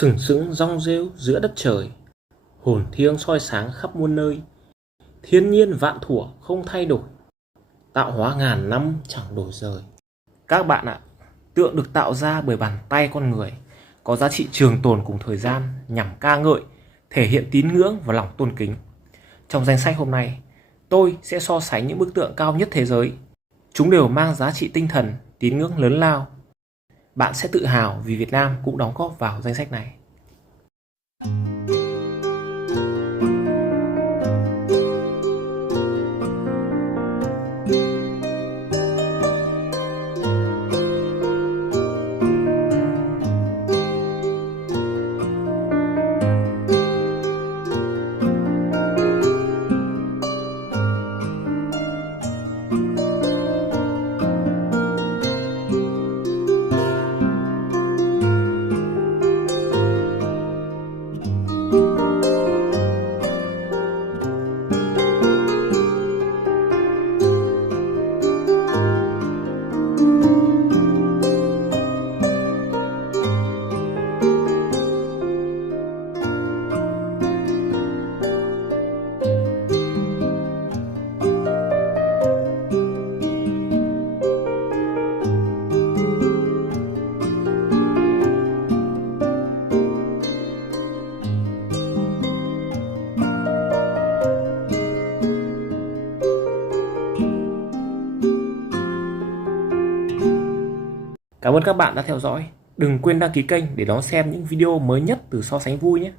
Sừng sững rong rêu giữa đất trời, hồn thiêng soi sáng khắp muôn nơi. Thiên nhiên vạn thuở không thay đổi, tạo hóa ngàn năm chẳng đổi rời. Các bạn ạ, tượng được tạo ra bởi bàn tay con người, có giá trị trường tồn cùng thời gian nhằm ca ngợi, thể hiện tín ngưỡng và lòng tôn kính. Trong danh sách hôm nay, tôi sẽ so sánh những bức tượng cao nhất thế giới. Chúng đều mang giá trị tinh thần, tín ngưỡng lớn lao. Bạn sẽ tự hào vì Việt Nam cũng đóng góp vào danh sách này. Cảm ơn các bạn đã theo dõi. Đừng quên đăng ký kênh để đón xem những video mới nhất từ So Sánh Vui nhé.